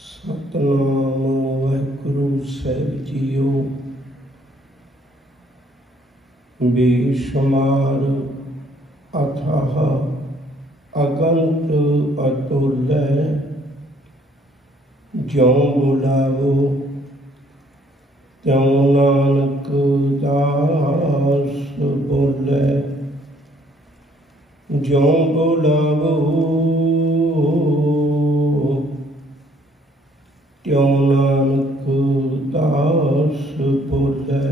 सतनाम वाहिगुरु साहिब जीओ। बेशुमार अथाह अगंत अतुल्य, ज्यों बुलावो त्यों नानक दास बोले। ज्यों बुलावो त्यों नानक दास बोले।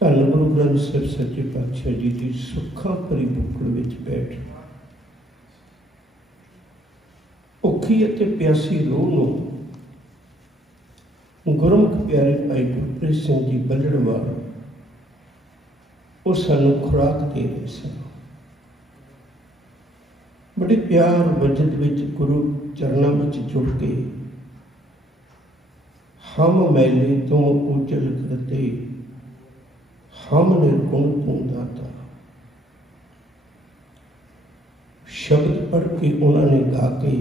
धन गुरु ग्रंथ साहिब सच्चे पातशाह जी की सुखा भरी बुकड़ विच बैठ औखी अते प्यासी रूह नूं गुरमुख प्यारे भाई गुरप्रीत सिंह जी बल्लड़वाल वो सानू खुराक दे रहे सन। बड़े प्यार वजद विच गुरु चरणों में जुड़ के हम मैले तो उजल करते, हम निर्गुण तू दाता। शब्द पढ़ के उन्होंने गा के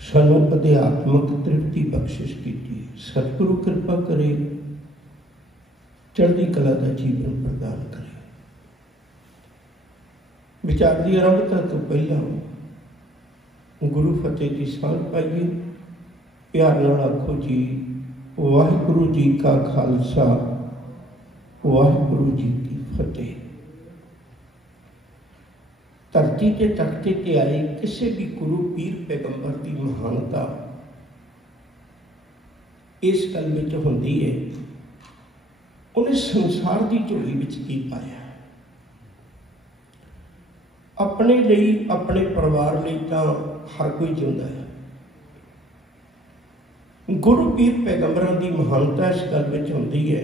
सानू अध्यात्मक तृप्ति बख्शिश की। सतगुरु कृपा करे, चढ़ती कला का जीवन प्रदान करे। विचार की आरंभता तो पहला गुरु फतेह की सांझ पाइए। प्यार नाल आखो जी वाहिगुरु जी का खालसा, वाहिगुरु जी की फतेह। धरती के तख्ते ते आए किसी भी गुरु पीर पैगंबर की महानता इस गल में होंदी है, उन्हें संसार की झोली विच की पाया। अपने लिए अपने परिवार लिए तो हर कोई जिंदा है। गुरु पीर पैगंबरां की महानता इस गल में होंदी है,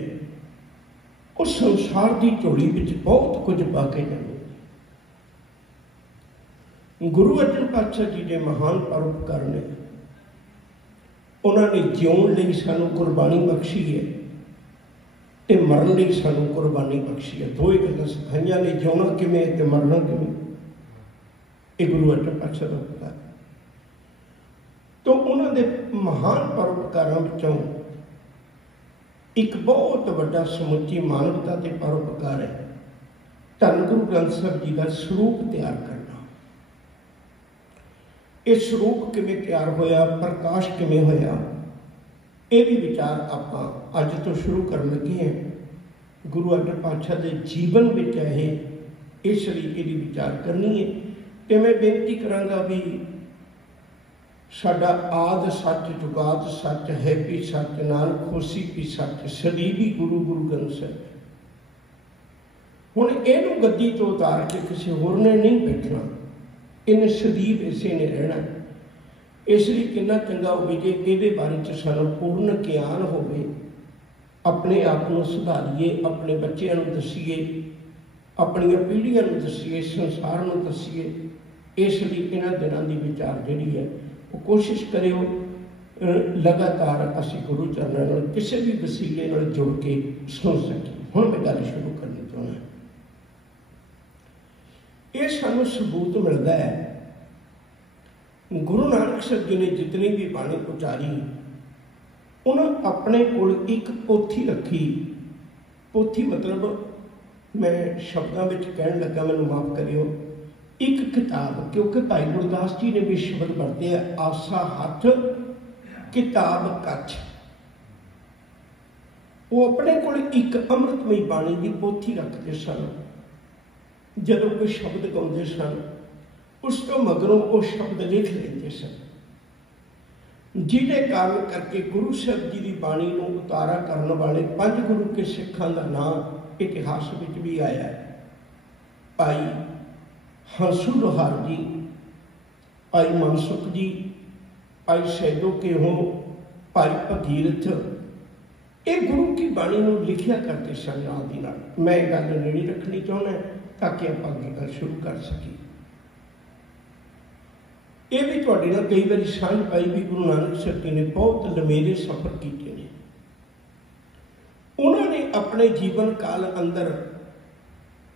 उस संसार की झोली विच बहुत कुछ पा के जाते। गुरु अर्जन पातशाह जी ने महान परोपकार ने, उन्होंने जिउण लई सानू कुर्बानी बख्शी है ते मरण लई सानू कुर्बानी बख्शी है। दो ही गल्लां सिखाईयां ने, जिउणा किवें ते मरना किवें। ये गुरु अर्जन पातशाह का उपकार। तो उन्होंने महान परोपकारों विचों एक बहुत बड़ा समुची मानवता के परोपकार है धन गुरु ग्रंथ साहिब जी का स्वरूप तैयार करना। ये स्वरूप किवें तैयार होया, प्रकाश किवें होया, ये भी विचार आपां अज तो शुरू करन लगे हैं। गुरु अर्जन पातशाह के जीवन में है, इसलिए ये विचार करनी है। तो मैं बेनती करांगा भी साडा आद सच जुगात सच है भी सच, नानक होसी भी सच, सदी भी गुरु गुरु ग्रंथ साहिब। हुण इहनूं गद्दी तो उतार के किसी होर ने नहीं बैठना, इन्हें सदीव इसे ने रहना। इसलिए कितना चंगा हो जे ये बारे च सानू पूर्ण ज्ञान होवे, अपने आप को सुधारीए, अपने बच्चों को दसीए, अपन पीढ़ियों को दसीए, संसार को दसीए। इसलिए इन्होंने दिनों की विचार जी है वो कोशिश करो लगातार असी गुरु चरणों किसी भी वसीले जुड़ के सुन सकें। हुण मैं गल शुरू करनी चाहना। ये सानू सबूत मिलता है, गुरु नानक साहब जी ने जितनी भी बाणी उचारी, उन्होंने अपने कोल एक पोथी रखी। पोथी मतलब मैं शब्दों में कहन लगा, मैनूं माफ करियो, एक किताब। क्योंकि भाई गुरदास जी ने भी शब्द वरते हैं, आसा हथ किताब कच्छ। वो अपने को एक अमृतमई बाणी की पोथी रखते सन। जदों कोई शब्द गाते सन, उस तो मगरों वो शब्द लिख लेते सन, जिहदे कारण करके गुरु साहब जी की बाणी को उतारा करने वाले 5 गुरु के सिखां का नाम इतिहास में भी आया है। भाई हंसू लोहार जी, भाई मनसुख जी, भाई सैदो के हो, भाई भगीरथ, ये गुरु की बाणी को लिखिया करते सन नाल दी नाल। मैं गल नेड़े रखनी चाहना ताकि आप अगे गल शुरू कर सकी। ये भी तुहाडे नाल कई बार सांझ पाई भी गुरु नानक साहब जी ने बहुत लंबेरे सफर किए हैं। उन्होंने अपने जीवन काल अंदर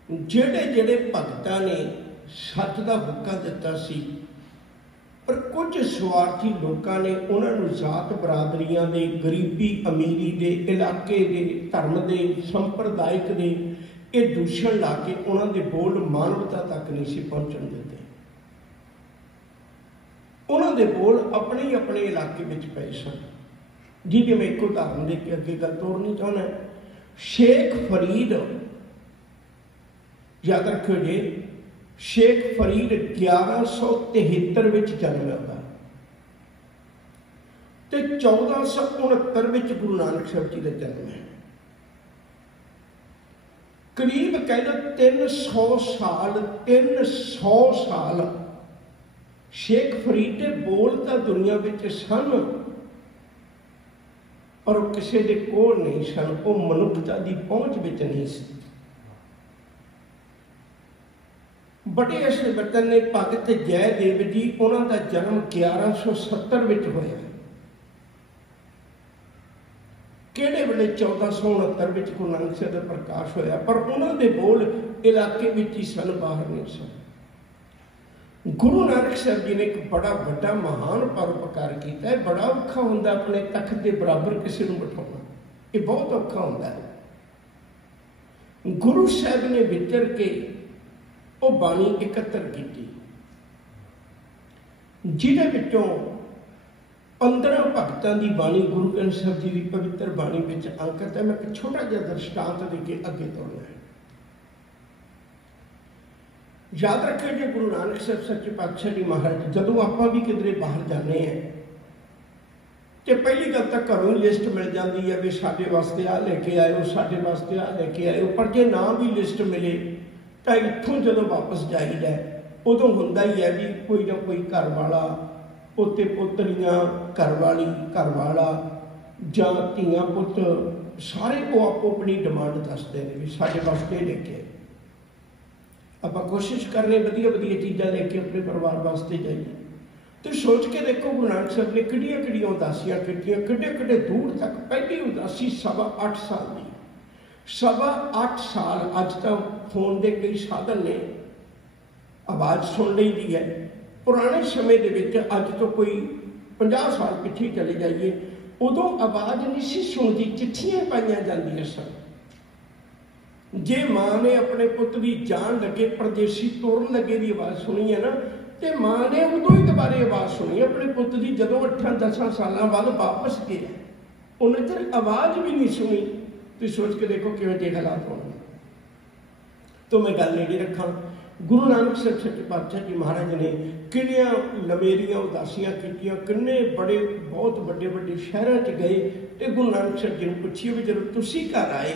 जेड़े जेड़े भगतां ने सच का हुक्का दिता सी, कुछ स्वार्थी लोगों ने उन्होंने जात बरादरियां दे, गरीबी अमीरी दे, इलाके दे, धर्म के, संप्रदायिक दे ये दूषण ला के उन्होंने बोल मानवता तक नहीं सी पहुँचन देते। उन्होंने बोल अपने ही अपने इलाके में पे सन। जिहदी मैं एक उदाहरण दे के अगे गल तोड़नी चाहना। शेख फरीद, याद रखियो जी, शेख फरीद 1173 में जन्म होगा तो 1469 में गुरु नानक साहब जी का जन्म है। करीब कह लो 300 साल शेख फरीद के बोल तो दुनिया में सन पर किसी के कोल नहीं सन, वो मनुखता की पहुँच में नहीं सी। बड़े ऐसे बचन ने भगत जयदेव जी, उन्होंने जन्म 1170 में होया। किहड़े वेले 1469 में गुरु नानक साहब का प्रकाश होया, पर उन्होंने बोल इलाके में ही सन, बाहर नहीं सन। गुरु नानक साहब जी ने एक बड़ा बड़ा महान परोपकार किया है। बड़ा औखा होंदा अपने तख्त के बराबर किसी को बिठाना, ये बहुत औखा होंदा है। गुरु साहब ने विचर के वो बाणी एकत्र की, जिहदे विचों 15 भगतों की बाणी गुरु ग्रंथ साहब जी की पवित्र बाणी में अंकित है। मैं एक छोटा जिहा दृष्टांत देके अगे तोड़ना है। याद रखिए जो गुरु नानक साहब सच्चे पातशाह जी महाराज जदों आपां भी किधरे बाहर जाने हैं तो पहली गल तो घरों लिस्ट मिल जाती है भी साडे वास्ते आ लेके आयो, साडे वास्ते आ लेके आयो। पर जे ना भी लिस्ट मिले तो इत्थों जदों वापस जाईदा उदों हुंदा ही है भी कोई ना कोई घर वाला, पोते पोतरियां, घरवाली घरवाला जां धीआं पुत सारे को आपो अपनी डिमांड दसदे ने भी साडे वास्ते लेके आए। आप कोशिश करने वधिया वधिया चीज़ां लेके अपने परिवार वास्ते जाइए। तो सोच के देखो गुरु नानक साहब ने किड्डियां किड्डियां उदासियां कीतियां, किड्डे किड्डे दूर तक। पहली उदासी 8.25 साल की, 8.25 साल। अज तो फोन के कई साधन ने, आवाज़ सुन ली दी है। पुराने समय के अज तो कोई 50 साल पिछे चले जाइए, उदों आवाज़ नहीं सी सुनती, चिट्ठियां पाइयां जांदियां सन। जे माँ ने अपने पुत की जान लगे परदेसी तुरन लगे की आवाज़ सुनी है ना, तो माँ ने उदों ही दोबारे आवाज़ सुनी अपने पुत की जदों 8-10 साल बाद वापस गया। उन्हें चर आवाज़ भी नहीं सुनी। तो सोच के देखो किवें जे हालात होने। तो मैं गल नहीं रखा, गुरु नानक साहब सच्चे पातशाह जी महाराज ने किन्नियां लमेरियां उदासियां कीतियां, किन्ने बड़े बहुत बड़े बड़े शहरों च गए। तो गुरु नानक साहब जी ने पूछिए भी जब तुसीं घर आए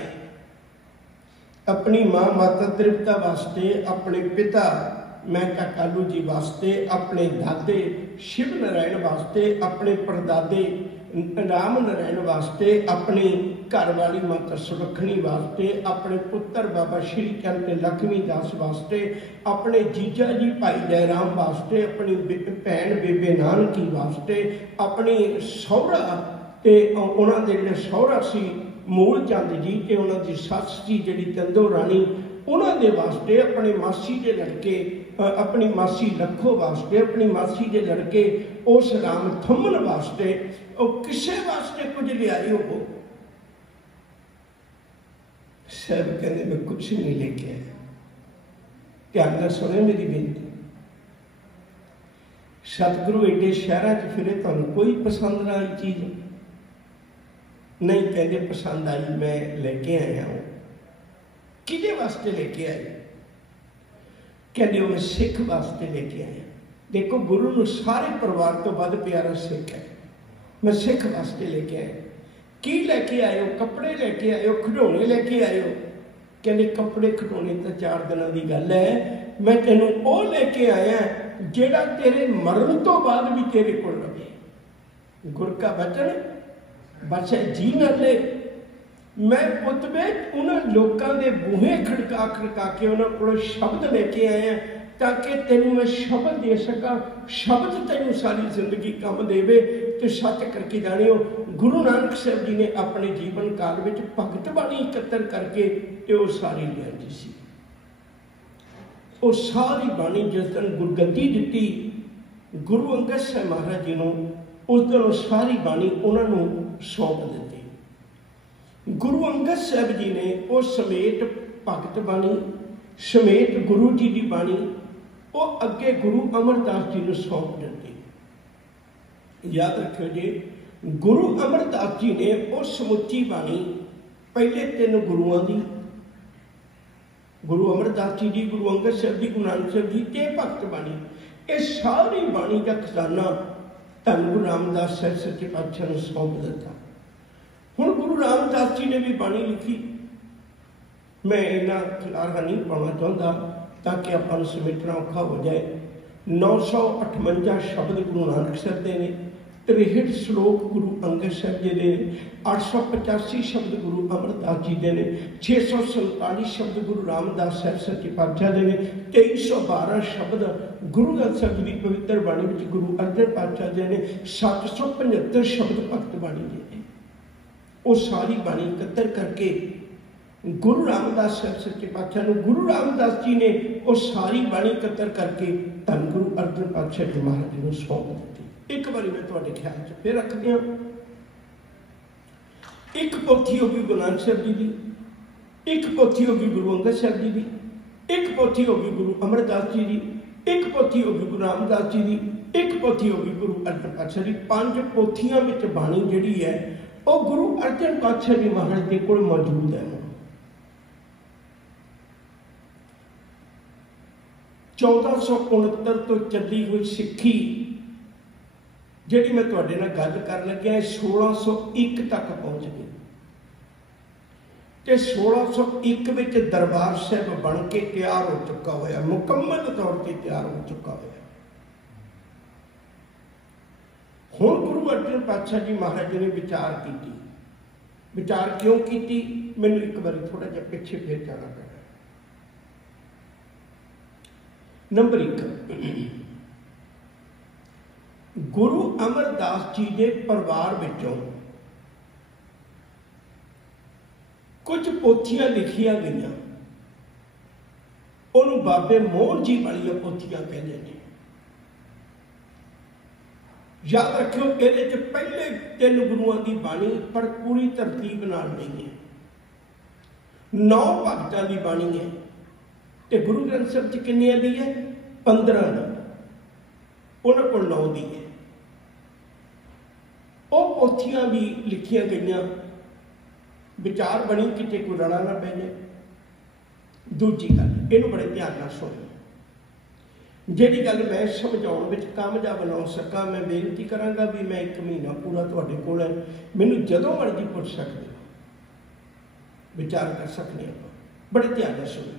अपनी माँ माता तृप्ता वास्ते, अपने पिता मेहता कालू जी वास्ते, अपने दादे शिव नारायण वास्ते, अपने परदादे राम नारायण वास्ते, अपनी घरवाली माता सुलखनी वास्ते, अपने पुत्र बाबा श्री चंद लक्ष्मी दास वास्ते, अपने जीजा जी भाई जयराम वास्ते, अपनी भैन बेबे नानकी वास्ते, अपनी सौहरा ते उन्होंने जो सौहरा सी मूल चंद जी ते उन्होंने सस जी जी चंदो रानी उन्होंने वास्ते, अपने मासी के लड़के अपनी मासी लखो वास्ते, अपनी मासी के लड़के उस राम थम्मन वास्ते, किसे वास्ते कुछ लियाई हो। साहब कहते मैं कुछ नहीं लेके आया। ध्यान न सुने मेरी बेनती। सतगुरु एडे शहर च फिरे, तुहानू कोई पसंद ना आई चीज़ नहीं, कहते पसंद आई मैं लेके आया हूँ। किहदे वास्ते लेके आए? कहते मैं सिख वास्ते लेके आया। देखो गुरु नूं सारे परिवार तो वध प्यारा सिख है। मैं सिख वास्ते लेके आया। की लेके आए हो? कपड़े लेके आए हो, खिडौने लेके आए हो? कहते कपड़े खिडौने तो 4 दिनों की गल है, मैं तेनों वो लेके आया जेड़ा तेरे मरण तो बाद भी तेरे को रहे। गुर का वचन बस जी न ले। मैं पुत में उन्होंने लोगों के बूहे खड़का खड़का के उन्होंने को शब्द लेके आया ताकि तेनों मैं शब्द दे सका। शब्द तेनों सारी जिंदगी काम देवे। तो सच करके जाने हो गुरु नानक साहब जी ने अपने जीवन काल में भगत बाणी एकत्र करके तो सारी लिया सी। वो सारी बाणी जिस दिन गुरगद्दी दी गुरु अंगद साहब महाराज जी को उस दिन सारी बाणी उन्होंने सौंप दी। गुरु अंगद साहब जी ने उस समेत भगत बाणी समेत गुरु जी की बाणी वो अगे गुरु अमरदास जी को सौंप दी। याद रखियो जी, गुरु अमरदास जी ने वो समुची बाणी पहले 3 गुरुओं की, गुरु अमरदास जी की, गुरु अंगद साहब जी, गुरु नानक साहब जी ते भगत बाणी, ये सारी बाणी का खजाना धन गुरु रामदास साहब सच्चे पातशाह ने सौंप दिता। हुण गुरु रामदास जी ने भी बाणी लिखी। मैं इन्ना खिलारा नहीं पाना चाहता ताकि आपां नूं समेटना औखा हो जाए। 958 शब्द गुरु नानक साहब दे ने, 63 श्लोक गुरु अंगद साहब जी ने, 885 शब्द गुरु अमरदास जी दे ने, 647 शब्द गुरु रामदास साहब सच्चे पातशाह दे ने, 2312 शब्द गुरु ग्रंथ साहब जी की पवित्र बाणी विच गुरु अर्जन पातशाह जी ने, 775 शब्द भगत बाणी जी ने। वो सारी बाणी एकत्र करके गुरु रामदास साहब सच्चे पातशाह ने, गुरु रामदास जी ने वो सारी बाणी एकत्र करके धन गुरु अर्जन पातशाह जी महाराज जी को सौंप दी। एक बार मैं तुहाडे ख्याल च फिर रख दिया। एक पोथी होगी गुरु नानक साहब जी की, एक पोथी होगी गुरु अंगद साहब जी की, एक पोथी होगी गुरु अमरदास जी की, एक पोथी होगी गुरु रामदास जी की, एक पोथी होगी गुरु अर्जन पातशाह जी। 5 पोथियां विच बाणी जिहड़ी है वो गुरु अर्जन पातशाह जी महाराज के कोल मौजूद है। 1469 तो चली हुई सिक्खी जिहड़ी मैं तुहाडे नाल गल कर लग्या 1601 तक पहुँच गई ते 1601 विच दरबार साहब बन के तैयार हो चुका होया, मुकम्मल तौर पर तैयार हो चुका होया। हुण गुरु अर्जन पातशाह जी महाराज जी ने विचार की। विचार क्यों की? मैनूं एक बार थोड़ा जिहा पिछे फिर जाना पैना। नंबर 1, गुरु अमरदास जी के परिवार विचों कुछ पोथियां लिखिया गई, उन्होंने बाबे मोहन जी वाली पोथियां कहते हैं। याद रखियो, ये पहले 3 गुरुओं की बाणी पर पूरी तरतीब नाल नहीं है। 9 भगतों की बाणी है तो गुरु ग्रंथ साहब जी किन्नियां दी है? 15 दी। उन्होंने को 9 दी है। वो पोथियां भी लिखिया गई, विचार बनी किते कोई रड़ा ना पै जाए। दूजी गल, इनू बड़े ध्यान नाल सुनो। जिहड़ी गल मैं समझाउण विच कामयाब ना हो सका, मैं बेनती करांगा भी मैं 1 महीना पूरा तुहाडे कोल है, मैनूं जदों मर्जी पुछ सकदे हो, विचार कर सकते हो। बड़े ध्यान नाल सुनो।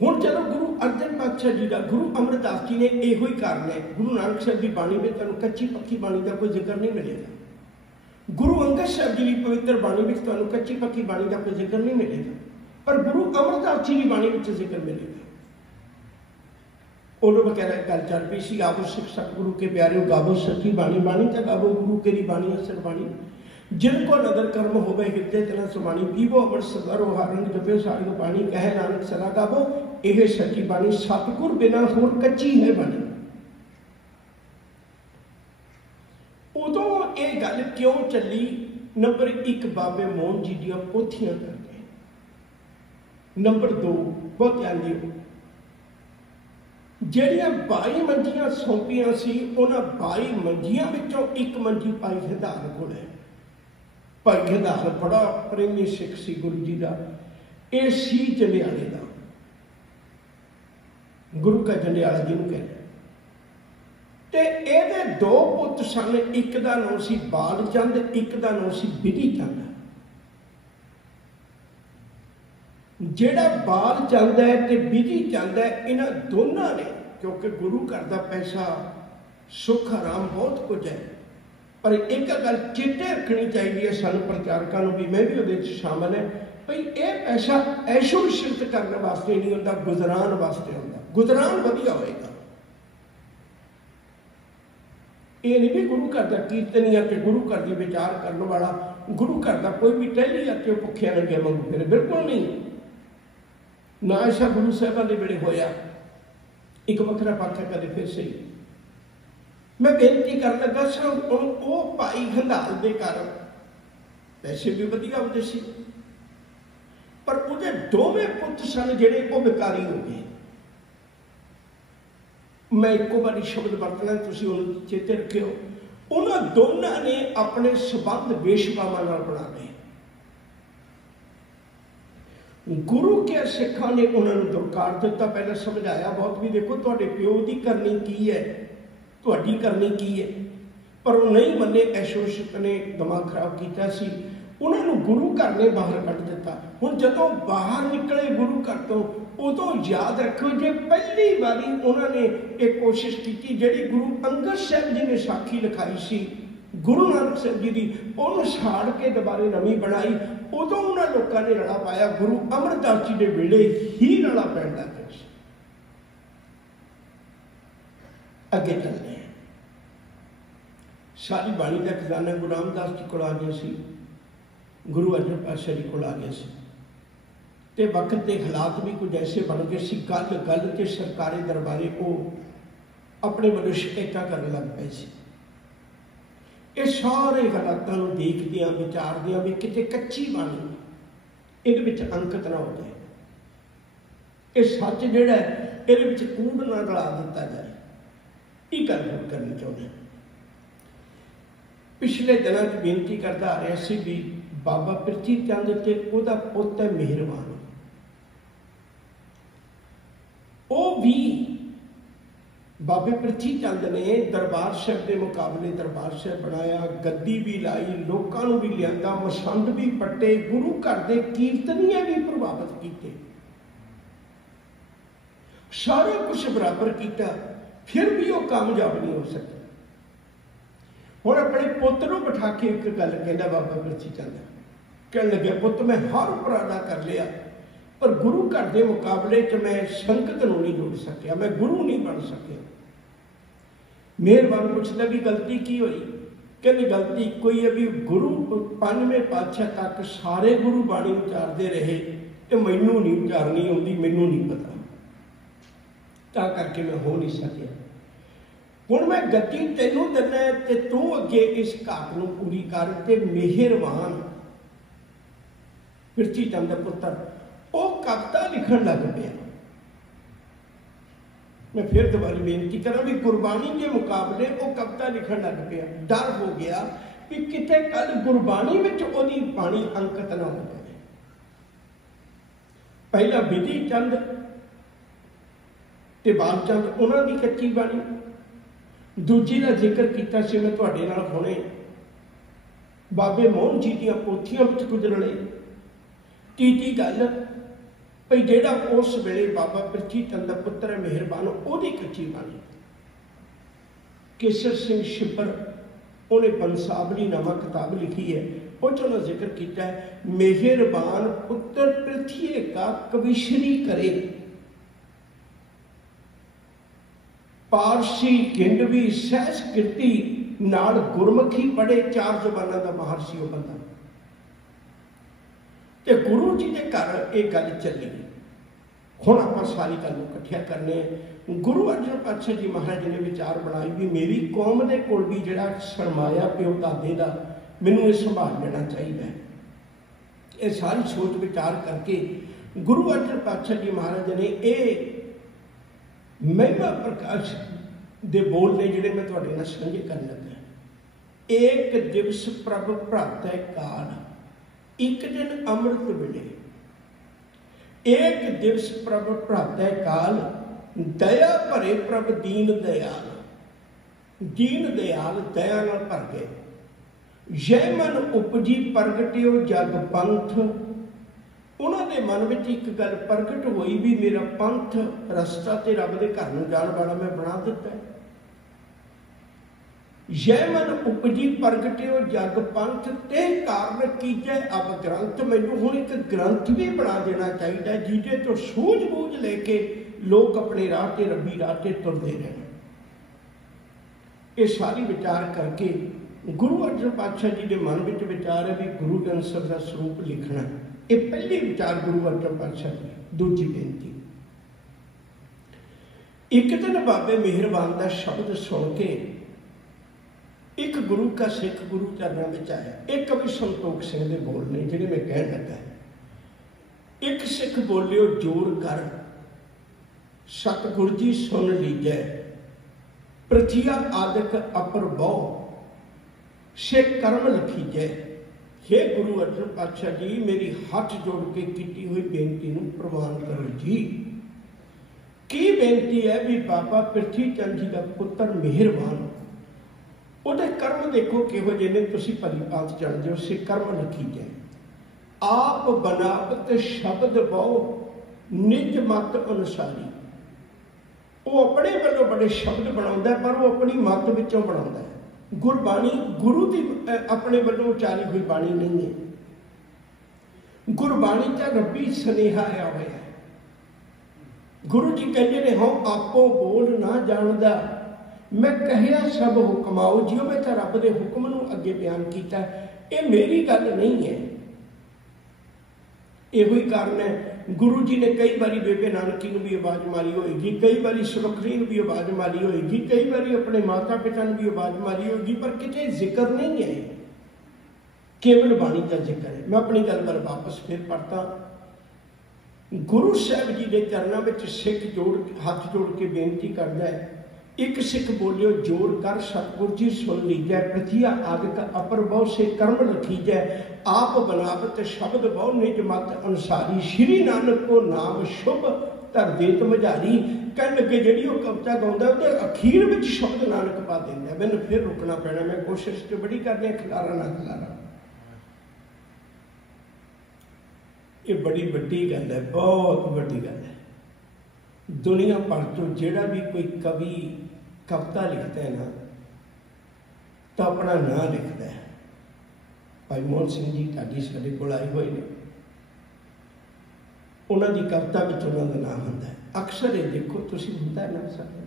हुण चलो गुरु अर्जन पातशाह जी का, गुरु अमरदास जी ने इहो ही कारण है। गुरु नानक साहब की बाणी में तुहानूं कच्ची पक्की बाणी का कोई जिक्र नहीं मिलेगा। गुरु अंगद साहब जी की पवित्र बाणी में तुहानूं कच्ची पक्की बाणी का कोई जिक्र नहीं मिलेगा, पर गुरु अमरदास जी की बाणी में जिक्र मिलेगा। उन्होंने वगैरह गल चल पई सी, गावो सिख सतगुरु के प्यारे गावो सच्ची बाणी, बाणी तो गावो गुरु केरी बाणी असर बाणी। जिनको नदर कर्म होवे हिरदे तना सुबाणी, पीवो अमर सदर हारंग जपे सारी बाणी, कहे नानक सदा गावो यह सच्ची बाणी, सतगुर बिना होर कच्ची है बाणी। उदों ये गल क्यों चली? नंबर 1 बाबे मोहन जी दी पोथियां करके। नंबर 2 बहुत ध्यान दिओ, ਜਿਹੜੀਆਂ 22 ਮੰਜੀਆਂ ਸੌਂਪੀਆਂ ਸੀ ਉਹਨਾਂ 22 ਮੰਜੀਆਂ ਵਿੱਚੋਂ ਇੱਕ ਮੰਜੀ ਭਾਈ ਹਰਦਾਰ ਕੋਲ ਹੈ। ਭਾਈ ਹਰਦਾਰ ਬੜਾ ਪ੍ਰੇਮੀ ਸਿੱਖ ਸੀ ਗੁਰੂ ਜੀ ਦਾ। ਇਹ ਸੀ ਜੰਡਿਆਲੇ ਦਾ, ਗੁਰੂ ਕਾ ਜੰਡਿਆਲਾ ਜਿਹਨੂੰ ਕਹਿੰਦੇ। ਤੇ ਇਹਦੇ 2 ਪੁੱਤ ਸਨ, ਇੱਕ ਦਾ ਨਾਮ ਸੀ ਬਾਲ ਚੰਦ, ਇੱਕ ਦਾ ਨਾਮ ਸੀ ਬਿਧੀ ਚੰਦ। ਜਿਹੜਾ ਬਾਲ चंद है तो बिधी चंद है, इन्हों दोनों ने, क्योंकि गुरु घर का पैसा सुख आराम बहुत कुछ है, पर एक गल चेते रखनी चाहिए है सानू प्रचारकों भी, मैं भी वो शामिल है भाई, ये पैसा ऐशो इशरत करने वास्ते नहीं होता, गुजरान वास्ते होता। गुजरान वधिया होएगा। ये नहीं भी गुरु घर का कीर्तन या गुरु घर की विचार करने वाला, गुरु घर का कोई भी टहली आके भुखिया लगे मंगू फिर, बिल्कुल नहीं। ना ऐसा गुरु साहबा के वेले होया। एक वखरा पक्ष है कदे फिर सही। मैं बेनती कर लगा सर वो भाई हंधाल दे घर पैसे भी वधिया आउंदे सी, पर उहदे दोवें पुत्त सन जिहड़े वो बेकारी हो गए। मैं एको बारी शब्द वरतना, तुसीं उहनूं चेते रखियो, उन्हां दोनां ने अपने संबंध बेशबावां नाल बना लए। गुरु के सिखां ने उन्होंने दुरकार दिता, पहले समझाया बहुत भी, देखो तुहाडे प्यो की करनी की है, तुहाडी करनी की है, पर वो नहीं मने। ऐशोशत ने दिमाग खराब किया सी, उन्होंने गुरु घर ने बाहर कढ़ दिता। हुण जदों बाहर निकले गुरु घर तो उदों याद रखो जे पहली बारी उन्होंने एक कोशिश की जिहड़ी गुरु अंगद साहब जी ने साखी लिखाई सी गुरु नानक साहब जी की, उन्होंने साड़ के दोबारे नवी बनाई। उदों उन्होंने लोगों ने रला पाया, गुरु अमरदास जी के वेले ही रला पैण लग गया। अगे चलते हैं, सारी बाणी का खजाना गुरु रामदास जी को आ गया सी, गुरु अर्जन पातशाह जी को आ गया सी, ते वक्त के हालात भी कुछ ऐसे बन गए सी। गल गल ते सरकारी दरबारे को अपने मनुष्य एकता करने लग पे सी। ये सारे हालातों को देखदियां विचारदियां भी किते कच्ची बाणी ये अंकित ना हो जाए, ये सच जिहड़ा ये कूड़ ना रला दिता जाए, ये गल करनी चाहते हैं। पिछले दिनों में बेनती करता आ रहा सी भी बाबा पिरथी चंद ते उहदा पुत्त है मेहरबान, वो भी बाबे पिरथी चंद ने दरबार साहब के मुकाबले दरबार साहब बनाया, गद्दी भी लाई, लोगों भी लिया, मसंद भी पट्टे, गुरु घर के कीर्तनीय भी प्रभावित किए, सारा कुछ बराबर किया, फिर भी वो कामयाब नहीं हो सके। हुण अपने पुत नूं बिठा के एक गल कहंदा बाबा पिरथी चंद, कह लगे पुत मैं हर उपराला कर लिया, पर गुरु घर के मुकाबले च मैं संगत नूं नहीं जोड़ सकिया, मैं गुरु नहीं बन सकिया। मेहरबान पूछता भी गलती की हुई, कहते गलती कोई है भी गुरु 95 पातशाह तक सारे गुरु बाणी उचारते रहे, तो मैनू नहीं उचारनी आती, मैनू नहीं पता, ता करके मैं हो नहीं सकिया। हुण मैं गद्दी तैनूं दिना ते तू अगे इस घाट नूं पूरी कर। ते मेहरबान पिरथी चंद पुत्र वो कविता लिखण लग पिया। मैं फिर दोबारा बेनती करा भी गुरबाणी के मुकाबले वो कविता लिखण लग पिया। डर हो गया भी किते कल गुरबाणी में ओदी बाणी अंकित ना हो जाए। पहला विधि चंद ते बालचंद उन्हां दी कच्ची बाणी, दूजी का जिक्र किया सी मैं तुहाडे नाल हुणे बाबे मोहन जी दी पोथियां विच कुछ रले। तीजी गल भाई जेड़ा उस वेले बाबा पिरथी चंद पुत्र मेहरबान ओदी कच्ची बाणी। केसर सिंह शिपर उन्हें पंसावली नामा किताब लिखी है, उन्होंने जिक्र किया है मेहरबान पुत्र पृथ्वी का कविश्री करे, पारसी हिंदवी सहस कीर्ति नाल गुरमुखी पढ़े, 4 जबाना का माहर सी बंदा। ते गुरु जी के घर एक गल चली। हुण आपां सारी गल इकट्ठिया करने। गुरु अर्जन पातशाह जी महाराज ने विचार बनाई भी मेरी कौम के कोल भी जिहड़ा सरमाया प्यो दादे का मैनूं ये संभाल लेना चाहिए। ये सारी सोच विचार करके गुरु अर्जन पातशाह जी महाराज ने ये महिमा प्रकाश दे बोल ने जिहड़े मैं तुहाडे नाल साझे करन लगा। एक दिवस प्रभ भ्रातै काल, एक दिन अमृत मिले, एक दिवस प्रभ भ्रातै काल, दया भरे प्रभ दीन दयाल। दीन दयाल दया नाल भर गए। जय मन उपजी प्रगटिओ जग पंथ, उन्होंने मन में एक गल प्रगट हुई भी मेरा पंथ रस्ता ते रब दे घर नूं जाण वाला मैं बना दिता है। जय मन उपजी प्रगटिओ जग पंथ, ते कारण कीजै अब ग्रंथ। मैनूं हुण एक ग्रंथ भी बना देना चाहिए जिहदे तो सूझ-बूझ लेके लोग अपने राह ते रब्बी राह ते तुरदे रहन। ये सारी विचार करके गुरु अर्जन पातशाह जी के मन में विचार है भी गुरु ग्रंथ साहिब का स्वरूप लिखना। ये पहली विचार गुरु अर्जन पातशाह जी। दूजी बेनती एक दिन बाबे मेहरबान का शब्द सुन के एक गुरु का सिख गुरु चरणों में आया। एक कवि संतोख सिंह के बोल ने जिन्हें मैं कह लगा, एक सिख बोलियो जोर कर, सतगुर जी सुन लीजै, पृथिया आदक अपर बहु, से कर्म लखीजै। हे गुरु अर्जन पातशाह जी, मेरी हाथ जोड़ के की हुई बेनती नूं प्रवान करो जी। की बेनती है भी बाबा पृथ्वी चंद जी का पुत्र मेहरबान, ਉਹਦੇ कर्म देखो किहो ਜਿਹੇ ਨੇ, ਤੁਸੀਂ ਭਲੀ ਬਾਤ ਜਾਣਦੇ ਹੋ। ਸੇ कर्म लखीजै, आप बनावत शब्द बहु, निज मत अनुसारी। वो अपने वालों बड़े शब्द बनाता, पर वो अपनी मत विचों बनाता है। गुरबाणी गुरु की अपने वालों उचारी हुई बाणी नहीं है। गुरबाणी च रब्बी सुनेहा आया हुआ है। गुरु जी कहते ने, हो आपो बोल ना जानदा, मैं कहया सब हुक्माओ। जियो मैं तो रब के हुक्म नूं अगे बयान किया, ये मेरी गल नहीं है। यो ही कारण है गुरु जी ने कई बारी बेबे नानकी नूं भी आवाज़ मारी होएगी, कई बारी सुरखड़ी नूं भी आवाज़ मारी होएगी, कई बारी अपने माता पिता नूं भी आवाज़ मारी होगी, पर किते जिक्र नहीं है, केवल बाणी का जिक्र है। मैं अपनी गल पर वापस फिर पढ़ता। गुरु साहब जी के चरणों में सिख जोड़ हाथ जोड़ के बेनती करता है। एक सिख बोलियो जोर कर, सतगुर जी सुन लीजै, पृथिया आदिक अपर बहु, से कर्म लखीजै। आप बनावत शब्द बहु, निज मत अनुसारी। श्री नानक को नाम शुभ, धर देत मझारी। कह लगे जी वो कविता गाँदा वो अखीर में शब्द नानक पा देंगे। मैंने फिर रुकना पैना, मैं कोशिश तो बड़ी करनी है, खिलारा ना खिलारा। ये बड़ी वड्डी गल है, बहुत वड्डी गल है। दुनिया भर तो जेड़ा भी कोई कवि कविता लिखता है ना, तो अपना नाम लिखता है। भाई मोहन सिंह जी ढाडी साडे कोल आए हुए ने, उन्होंने कविता में उन्होंने नाम होंदा है। अक्सर ये देखो तुसीं होंदा है ना साडा,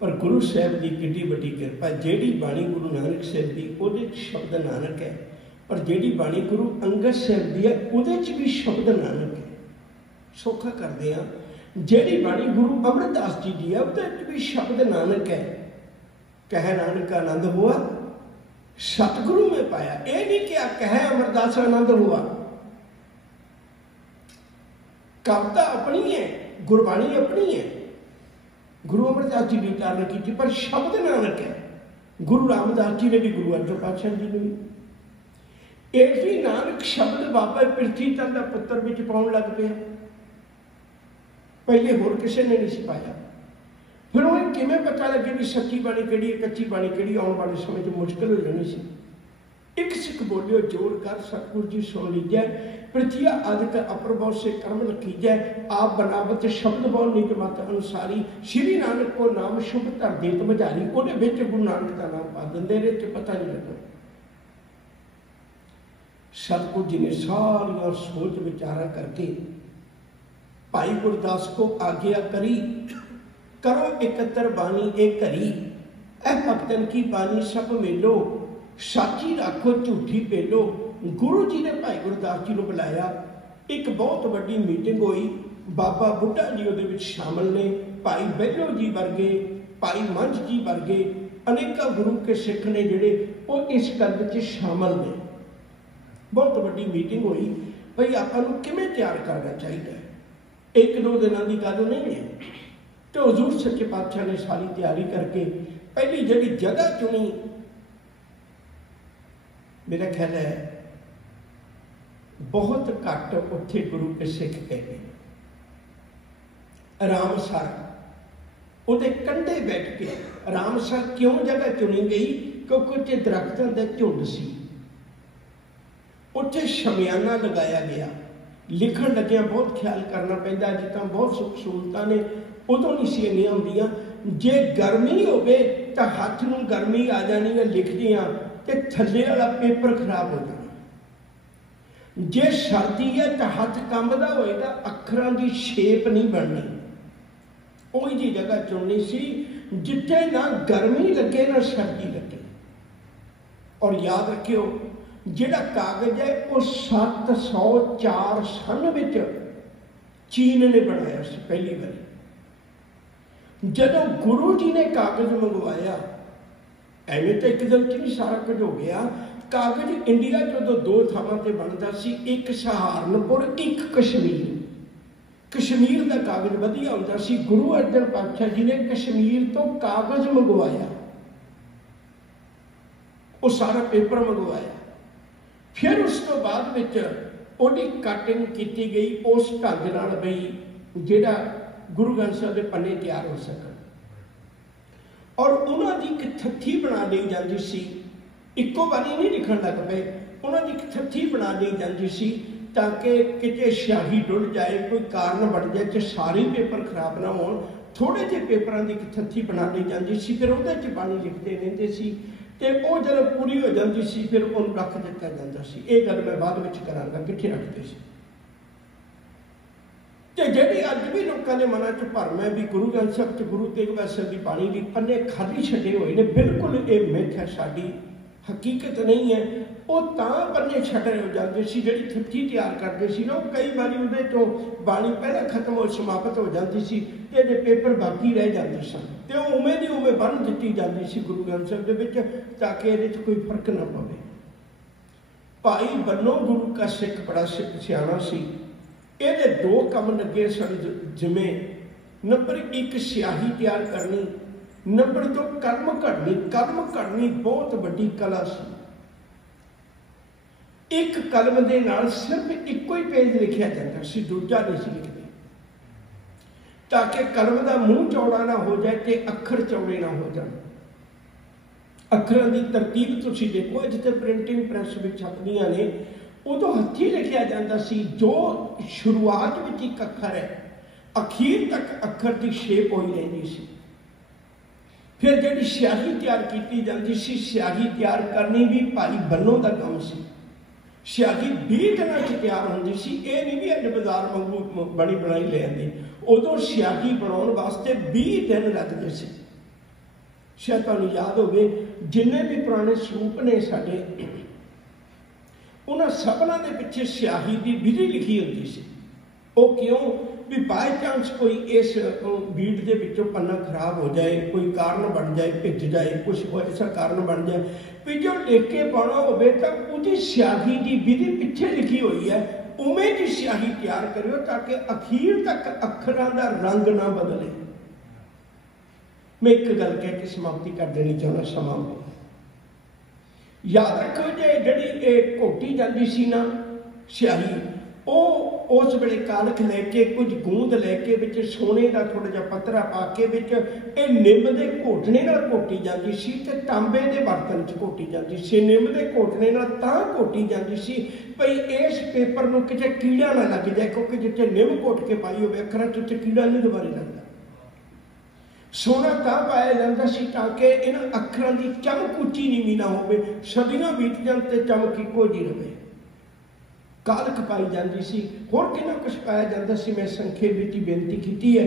पर गुरु साहब की किड्डी वड्डी किरपा। जेड़ी बाणी गुरु नानक साहब की उहदे शब्द नानक है, पर जेड़ी बाणी गुरु अंगद साहब की है उहदे भी शब्द नानक है। सौखा करते हैं, जेड़ी बाणी गुरु अमरदास जी की है उहदे भी शब्द नानक है। कह नानक आनंद हुआ, सतगुरु में पाया। ये नहीं क्या कह अमरदास आनंद हुआ। कविता अपनी है, गुरबाणी अपनी है, गुरु अमरदास जी ने उच्चारण की, पर शब्द नानक है। गुरु रामदास जी ने भी, गुरु अर्जन पातशाह जी ने भी। एक भी नानक शब्द बाबा पृथ्वी चंद का पुत्र विच पाउण लग पिया। पहले होर किसी ने नहीं पाया। फिर उन्हें किमें पता लगे भी सच्ची बाणी किहड़ी है, कच्ची बाणी किहड़ी, आने वाले समय में मुश्किल हो जानी सी। एक सिख बोलियो जोर कर, सतगुर जी सुन लीजै, पृथिया आदिक अपर बहु, से कर्म लखीजै। आप बनावत शब्द बहु, निज मत अनुसारी। श्री नानक को नाम शुभ, धर देत मझारी। उहदे विच गुरु नानक का नाम पा दिंदे ने ते पता नहीं लगता। सतगुर जी ने सारिया सोच विचारा करके भाई गुरदास को आज्ञा करी, करो एकत्र बानी एक घरी। ऐ भक्तन की बानी सब मेलो, साची राखो झूठी पेलो। गुरु जी ने भाई गुरदास जी को बुलाया। एक बहुत बड़ी मीटिंग हुई। बाबा बुढ़ा जी उहदे शामिल ने, भाई बहलो जी वर्गे, भाई मंझ जी वर्गे, अनेक गुरु के सिख ने जिहड़े वो इस गल में शामिल ने। बहुत बड़ी मीटिंग हुई भाई आपां नूं किवें तैयार करना चाहिए। एक दो दिनों की गल नहीं है। तो हजूर सच्चे पातशाह ने सारी तैयारी करके पहली जिहड़ी जगह चुनी, मेरा ख्याल है बहुत घट उत्थे गुरु के सिख गए। रामसर उहदे कंढे बैठ के, रामसर क्यों जगह चुनी गई, क्योंकि उत्थे दरख्तों का झुंड सी। उत्थे शमियाना लगाया गया। लिखण लग्या बहुत ख्याल करना पैंदा। अज तां बहुत सुख सहूलतां ने, उदों नहीं सी इन्नियां हुंदियां। जे गर्मी होवे तां हत्थ नूं गर्मी आ जानी है लिखदियां, ते थल्ले वाला पेपर खराब हो जाना। जे सर्दी है तां हत्थ कंबदा होएगा, अखरां दी शेप नहीं बननी। ओही जी जगह चुननी सी जिथे ना गर्मी लगे ना सर्दी लगे। और याद रखियो जिहड़ा कागज है वो 704 सन विच चीन ने बनाया सी पहली बार। जदों गुरु जी ने कागज मंगवाया, एवें तो एक दिन च नहीं सारा कुछ हो गया। कागज इंडिया जो दो थावां ते बनता सी, एक सहारनपुर एक कश्मीर। कश्मीर का कागज वधिया होंदा सी। गुरु अर्जन पातशाह जी ने कश्मीर तो कागज मंगवाया, वो सारा पेपर मंगवाया। फिर उस तो बाद विच ओदी कटिंग की गई उस ढंग नाल बई जिहड़ा गुरु ग्रंथ साहिब के पन्ने तैयार हो सकन, और उन्हां दी एक थत्थी बना दी जाती सी। इक्को बारी नहीं लिखण लग पे, उन्हां दी एक थत्थी बना दी जाती सी ताकि किते स्याही डुल जाए, कोई कारण बढ़ जाए, चाहे सारे पेपर खराब ना हो, थोड़े जे पेपरां दी एक थत्थी बना दी जाती सी। फिर उहदे च पानी लिखते रहंदे सी ते वो जब पूरी हो जाती सी फिर उन्हें रख दिता जाता सी। ये गल मैं बाद में करांगा कित्थे रखते सी। ते जिहड़ी अज भी लोगों के मनां च भरम है भी गुरु ग्रंथ साहिब च गुरु तेग बहादुर की बाणी दी पन्ने खाली छड्डे होए ने, बिल्कुल ये मिथ है, साडी हकीकत नहीं है। वो तां पन्ने छड्डे हो जाते सी, जिहड़ी थत्थी तैयार करते सी ना, कई बारी उहदे तो बाणी पहले खत्म हो समाप्त हो जाती सी ते जे पेपर बाकी रह जाते सन ते उवें दी उवें बन दित्ती जाती सी गुरु ग्रंथ साहिब दे विच, ताकि इहदे च कोई फर्क ना पवे। भाई बन्नो गुरु का सिख बड़ा सियाणा सी। ये दो काम लगे सन जिमें नंबर एक स्याही तैयार करनी, नंबर दो कलम घड़नी। कलम घड़नी बहुत बड़ी कला सी। एक कलम दे नाल सिर्फ इक्को ही पेज लिखा जाता सी, दूजा नहीं सी लिखते, ताकि कलम का मूँह चौड़ा ना हो जाए ते अखर चौड़े ना हो जाए। अखरां की तरतीब तुसीं देखो, जिते प्रिंटिंग प्रैस में छपदियां ने उदों हथी लिखा जाता सी। जो शुरुआत में एक अखर है, अखीर तक अखर की शेप होई रहिंदी सी। फिर जिहड़ी स्याही तैयार की जाती सी, स्याही तैयार करनी भी भाई बन्नो का काम सी। स्याही 20 दिनों च तैयार होंदी सी। ये नहीं भी अज बाजार वांगू बनी बनाई ले आंदी, उदों स्याही बनाउण वास्ते 20 दिन लगदे सी। शायद तुहानूं याद होवे जिन्ने भी पुराने सरूप ने साडे, उन्हां सबना दे पिछे स्याही की विधि लिखी होती सी। वो क्यों भी बाय चांस कोई इस बीट के विचों पन्ना खराब हो जाए, कोई कारण बन जाए, भिज जाए, कुछ ऐसा कारण बन जाए भी जो लिख के पाना होवे तां उहदी स्याही की विधि पिछे लिखी हुई है, उवें की स्याही तैयार करियो ताकि अखीर तक अखरां दा रंग ना बदले। मैं एक गल कह के समाप्ति कर देनी चाहना, समा याद रखो जे जिहड़ी घोटी जाती सी ना स्याही, वो उस वेले कालख लैके कुछ गूंद लैके विच सोने का थोड़ा जिहा पत्तरा पा के विच निंब के घोटने नाल घोटी जाती सी ते तांबे के बर्तन च घोटी जाती सी। निंब के घोटने नाल तां घोटी जाती सी भई इस पेपर नूं किते कीड़ा ना लग जाए, क्योंकि जिथे निंब घोट के पाई होवे अखरां च उत्थे कीड़ा नहीं दुबारे लगदा। सोना तां पाया जाता सी ताकि इन्हां अखरां की चमक उच्ची नीवीं ना होवे, सदियां बीत जाण ते चमक इक्को जी रहे। कालख पाई जाती सी, होर कितना कुछ पाया जाता सी। मैं संखेप विच बेनती की है,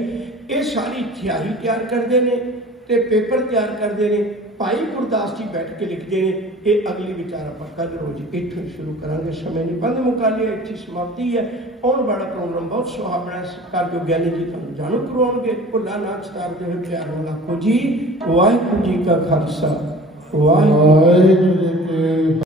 ये सारी थ्यारी तैयार करते हैं ते पेपर तैयार करते हैं। भाई गुरदास जी बैठ के लिखते हैं। ये अगली विचार आप कल रोज इत्थों शुरू करांगे। समय नहीं बंद मुका लिया, इत्थे समाप्ति है। आने वाला प्रोग्राम बहुत सुहावना कर जो ज्ञानी जी तुहानूं जाणू करवाउणगे। भुल्ला ना चितारते हुए प्यार नाल आखो जी वाहिगुरू जी का खालसा वाहिगुरू जी की